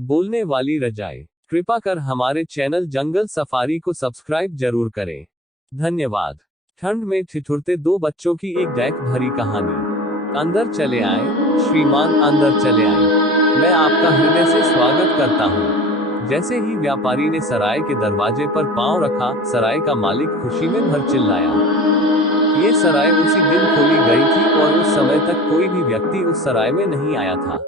बोलने वाली रजाई। कृपा कर हमारे चैनल जंगल सफारी को सब्सक्राइब जरूर करें। धन्यवाद। ठंड में ठिठुरते दो बच्चों की एक डैक भरी कहानी। अंदर चले आए श्रीमान, अंदर चले आए। मैं आपका हृदय से स्वागत करता हूँ। जैसे ही व्यापारी ने सराय के दरवाजे पर पांव रखा, सराय का मालिक खुशी में भर चिल्लाया। ये सराय उसी दिन खोली गई थी और उस समय तक कोई भी व्यक्ति उस सराय में नहीं आया था।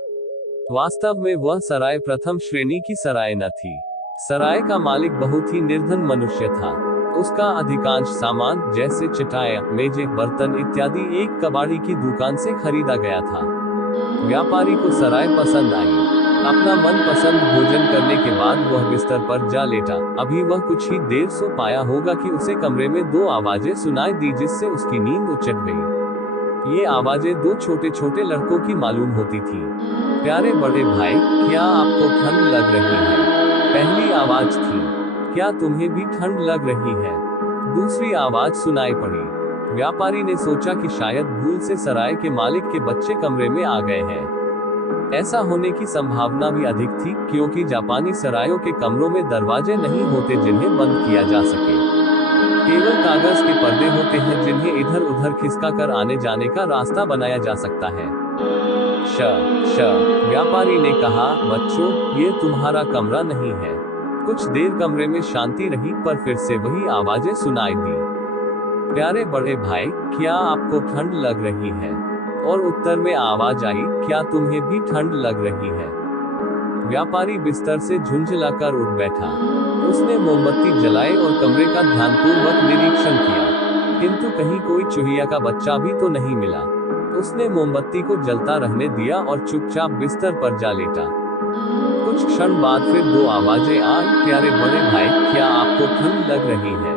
वास्तव में वह सराय प्रथम श्रेणी की सराय न थी। सराय का मालिक बहुत ही निर्धन मनुष्य था। उसका अधिकांश सामान जैसे चटाइयां, मेजें, बर्तन इत्यादि एक कबाड़ी की दुकान से खरीदा गया था। व्यापारी को सराय पसंद आई। अपना मनपसंद भोजन करने के बाद वह बिस्तर पर जा लेटा। अभी वह कुछ ही देर सो पाया होगा कि उसे कमरे में दो आवाजें सुनाई दी, जिससे उसकी नींद उचट गई। ये आवाजें दो छोटे छोटे लड़कों की मालूम होती थी। प्यारे बड़े भाई, क्या आपको ठंड लग रही है? पहली आवाज थी। क्या तुम्हें भी ठंड लग रही है? दूसरी आवाज सुनाई पड़ी। व्यापारी ने सोचा कि शायद भूल से सराय के मालिक के बच्चे कमरे में आ गए हैं। ऐसा होने की संभावना भी अधिक थी, क्योंकि जापानी सरायों के कमरों में दरवाजे नहीं होते जिन्हें बंद किया जा सके। केवल कागज के पर्दे होते हैं जिन्हें इधर उधर खिसका कर आने जाने का रास्ता बनाया जा सकता है। व्यापारी ने कहा, बच्चों, ये तुम्हारा कमरा नहीं है। कुछ देर कमरे में शांति रही, पर फिर से वही आवाजें सुनाई दी। प्यारे बड़े भाई, क्या आपको ठंड लग रही है? और उत्तर में आवाज आई, क्या तुम्हें भी ठंड लग रही है? व्यापारी बिस्तर से झुंझलाकर उठ बैठा। उसने मोमबत्ती जलाई और कमरे का ध्यानपूर्वक निरीक्षण किया, किंतु कहीं कोई चूहिया का बच्चा भी तो नहीं मिला। उसने मोमबत्ती को जलता रहने दिया और चुपचाप बिस्तर पर जा लेटा। कुछ क्षण बाद फिर दो आवाजें आई, प्यारे बड़े भाई, क्या आपको ठंड लग रही है?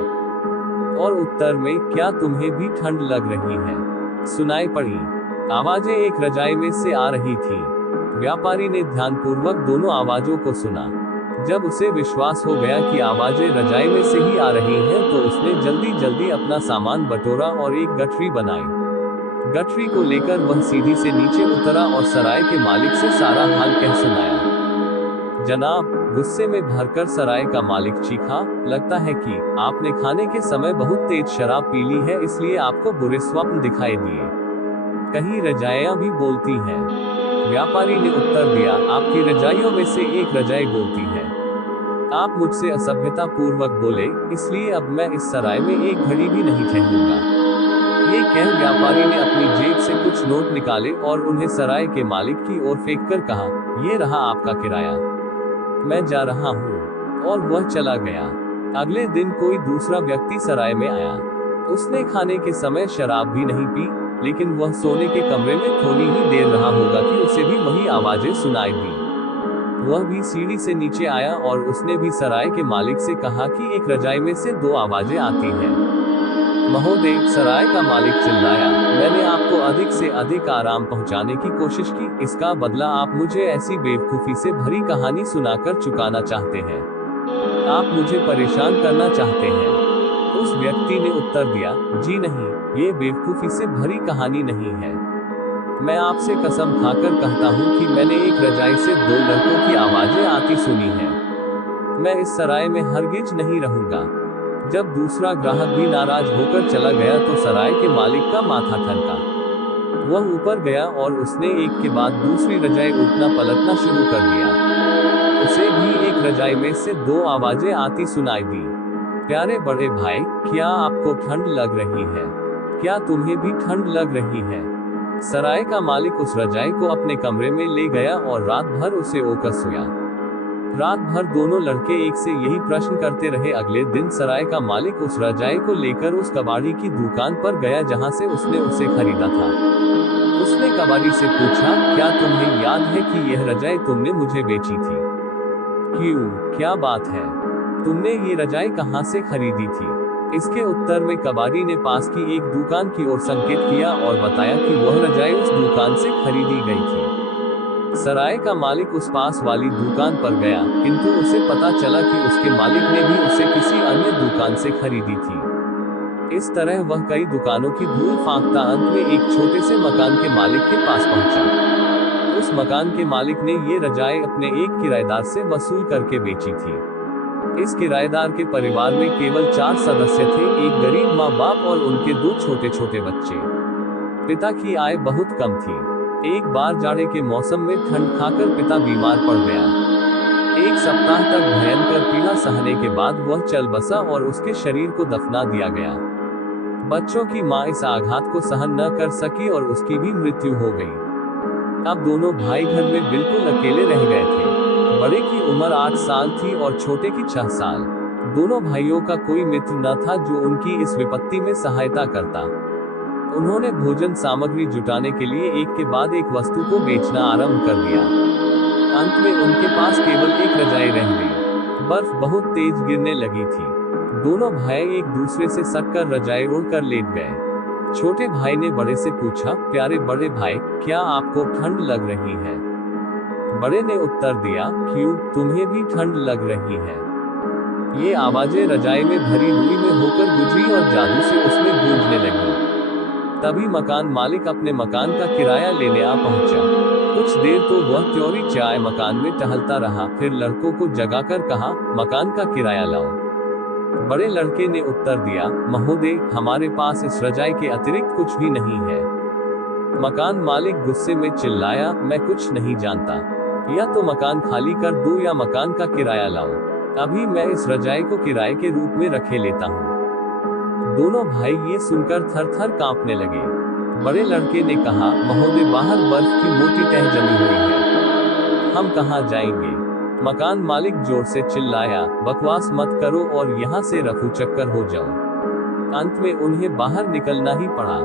और उत्तर में, क्या तुम्हें भी ठंड लग रही है? सुनाई पड़ी। आवाजें एक रजाई में से आ रही थी। व्यापारी ने ध्यानपूर्वक दोनों आवाजों को सुना। जब उसे विश्वास हो गया कि आवाजें रजाई में से ही आ रही हैं, तो उसने जल्दी जल्दी अपना सामान बटोरा और एक गठरी बनाई। गठरी को लेकर वह सीढ़ी से नीचे उतरा और सराय के मालिक से सारा हाल कह सुनाया। जनाब, गुस्से में भरकर सराय का मालिक चीखा, लगता है कि आपने खाने के समय बहुत तेज शराब पी ली है, इसलिए आपको बुरे स्वप्न दिखाई दिए। कहीं रजाइयां भी बोलती हैं? व्यापारी ने उत्तर दिया, आपकी रजाइयों में से एक रजाई बोलती है। आप मुझसे असभ्यता पूर्वक बोले, इसलिए अब मैं इस सराय में एक घड़ी भी नहीं ठहरूंगा। ये कह व्यापारी ने अपनी जेब से कुछ नोट निकाले और उन्हें सराय के मालिक की ओर फेंककर कहा, ये रहा आपका किराया, मैं जा रहा हूँ। और वह चला गया। अगले दिन कोई दूसरा व्यक्ति सराय में आया। उसने खाने के समय शराब भी नहीं पी, लेकिन वह सोने के कमरे में थोड़ी ही देर रहा होगा कि उसे भी वही आवाजें सुनाई दी। वह भी सीढ़ी से नीचे आया और उसने भी सराय के मालिक से कहा कि एक रजाई में से दो आवाजें आती हैं। महोदय, सराय का मालिक चिल्लाया, मैंने आपको अधिक से अधिक आराम पहुंचाने की कोशिश की, इसका बदला आप मुझे ऐसी बेवकूफी से भरी कहानी सुनाकर चुकाना चाहते हैं। आप मुझे परेशान करना चाहते हैं। उस व्यक्ति ने उत्तर दिया, जी नहीं, ये बेवकूफी से भरी कहानी नहीं है। मैं आपसे कसम खाकर कहता हूँ कि मैंने एक रजाई से दो लड़कों की आवाजें आती सुनी है। मैं इस सराय में हरगिज नहीं रहूंगा। जब दूसरा ग्राहक भी नाराज होकर चला गया तो सराय के मालिक का माथा ठनका। वह ऊपर गया और उसने एक के बाद दूसरी रजाई उठना पलटना शुरू कर दिया। उसे भी एक रजाई में से दो आवाजें आती सुनाई दी। प्यारे बड़े भाई, क्या आपको ठंड लग रही है? क्या तुम्हें भी ठंड लग रही है? सराय का मालिक उस रजाई को अपने कमरे में ले गया और रात भर उसे ओकर सोया। रात भर दोनों लड़के एक से यही प्रश्न करते रहे। अगले दिन सराय का मालिक उस रजाई को लेकर उस कबाड़ी की दुकान पर गया जहां से उसने उसे खरीदा था। उसने कबाड़ी से पूछा, क्या तुम्हें याद है कि यह रजाई तुमने मुझे बेची थी? क्यों, क्या बात है? तुमने ये रजाई कहां से खरीदी थी? इसके उत्तर में कबाड़ी ने पास की एक दुकान की ओर संकेत किया और बताया कि वह रजाई उस दुकान से खरीदी गई थी। सराय का मालिक उस पास वाली दुकान पर गया, किंतु उसे पता चला कि उसके मालिक ने भी उसे किसी अन्य दुकान से खरीदी थी। इस तरह वह कई दुकानों की धूल फांकता अंत में एक छोटे से मकान के मालिक के पास पहुंचा। उस मकान के मालिक ने ये रजाई अपने एक किराएदार से वसूल करके बेची थी। इस किराएदार के परिवार में केवल 4 सदस्य थे, एक गरीब माँ बाप और उनके 2 छोटे छोटे बच्चे। पिता की आय बहुत कम थी। एक बार जाड़े के मौसम में ठंड खाकर पिता बीमार पड़ गया। एक सप्ताह तक भयंकर पीड़ा सहने के बाद वह चल बसा और उसके शरीर को दफना दिया गया। बच्चों की मां इस आघात को सहन न कर सकी और उसकी भी मृत्यु हो गई। अब दोनों भाई घर में बिल्कुल अकेले रह गए थे। बड़े की उम्र 8 साल थी और छोटे की 6 साल। दोनों भाइयों का कोई मित्र न था जो उनकी इस विपत्ति में सहायता करता। उन्होंने भोजन सामग्री जुटाने के लिए एक के बाद एक वस्तु को बेचना आरंभ कर दिया। अंत में उनके पास केवल एक रजाई रह गई। बर्फ बहुत तेज गिरने लगी थी। दोनों भाई एक दूसरे से सटकर रजाई ओढ़कर लेट गए। छोटे भाई ने बड़े से पूछा, प्यारे बड़े भाई, क्या आपको ठंड लग रही है? बड़े ने उत्तर दिया, क्यों, तुम्हें भी ठंड लग रही है? ये आवाजें रजाई में भरी हुई में होकर गुजरी और जादू से उसमें गूंजने लगी। तभी मकान मालिक अपने मकान का किराया लेने आ पहुंचा। कुछ देर तो वह त्योरी चाय मकान में टहलता रहा, फिर लड़कों को जगाकर कहा, मकान का किराया लाओ। बड़े लड़के ने उत्तर दिया, महोदय, हमारे पास इस रजाई के अतिरिक्त कुछ भी नहीं है। मकान मालिक गुस्से में चिल्लाया, मैं कुछ नहीं जानता, या तो मकान खाली कर दो या मकान का किराया लाओ। अभी मैं इस रजाई को किराए के रूप में रखे लेता हूँ। दोनों भाई ये सुनकर थर थर कांपने लगे। बड़े लड़के ने कहा, महोदय, बाहर बर्फ की मोटी तह जमी हुई है, हम कहाँ जाएंगे? मकान मालिक जोर से चिल्लाया, बकवास मत करो और यहाँ से रफू चक्कर हो जाओ। अंत में उन्हें बाहर निकलना ही पड़ा।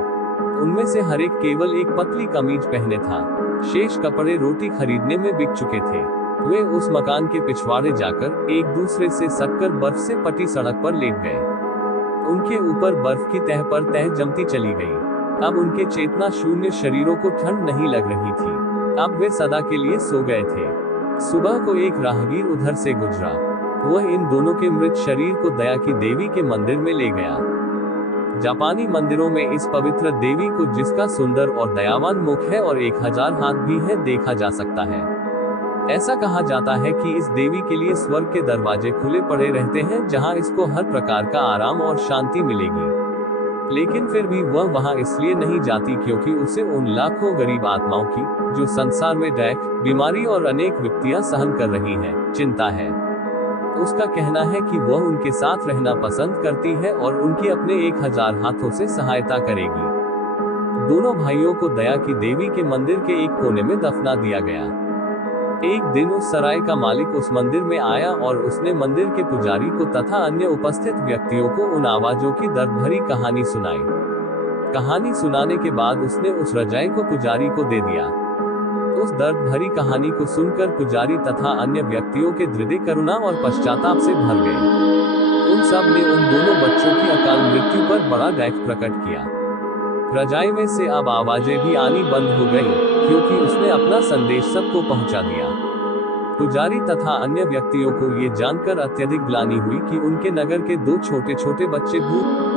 उनमें से हर एक केवल एक पतली कमीज पहने था। शेष कपड़े रोटी खरीदने में बिक चुके थे। वे उस मकान के पिछवाड़े जाकर एक दूसरे से सटकर बर्फ से पटी सड़क पर लेट गए। उनके ऊपर बर्फ की तह पर तह जमती चली गई। अब उनके चेतना शून्य शरीरों को ठंड नहीं लग रही थी। अब वे सदा के लिए सो गए थे। सुबह को एक राहगीर उधर से गुजरा। वह इन दोनों के मृत शरीर को दया की देवी के मंदिर में ले गया। जापानी मंदिरों में इस पवित्र देवी को, जिसका सुंदर और दयावान मुख है और 1000 हाथ भी है, देखा जा सकता है। ऐसा कहा जाता है कि इस देवी के लिए स्वर्ग के दरवाजे खुले पड़े रहते हैं, जहां इसको हर प्रकार का आराम और शांति मिलेगी। लेकिन फिर भी वह वहां इसलिए नहीं जाती क्योंकि उसे उन लाखों गरीब आत्माओं की, जो संसार में दैख, बीमारी और अनेक विपत्तियां सहन कर रही हैं, चिंता है। उसका कहना है कि वह उनके साथ रहना पसंद करती है और उनकी अपने 1000 हाथों से सहायता करेगी। दोनों भाइयों को दया की देवी के मंदिर के एक कोने में दफना दिया गया। एक दिन उस सराय का मालिक उस मंदिर में आया और उसने मंदिर के पुजारी को तथा अन्य उपस्थित व्यक्तियों को उन आवाजों की दर्द भरी कहानी सुनाई। कहानी सुनाने के बाद उसने उस रजाई को पुजारी को दे दिया। उस दर्द भरी कहानी को सुनकर पुजारी तथा अन्य व्यक्तियों के हृदय करुणा और पश्चाताप से भर गए। उन सब ने उन दोनों बच्चों की अकाल मृत्यु पर बड़ा दुख प्रकट किया। रजाई में से अब आवाजें भी आनी बंद हो गई, क्योंकि उसने अपना संदेश सबको पहुंचा दिया। पुजारी तथा अन्य व्यक्तियों को ये जानकर अत्यधिक ग्लानि हुई कि उनके नगर के 2 छोटे छोटे बच्चे भूत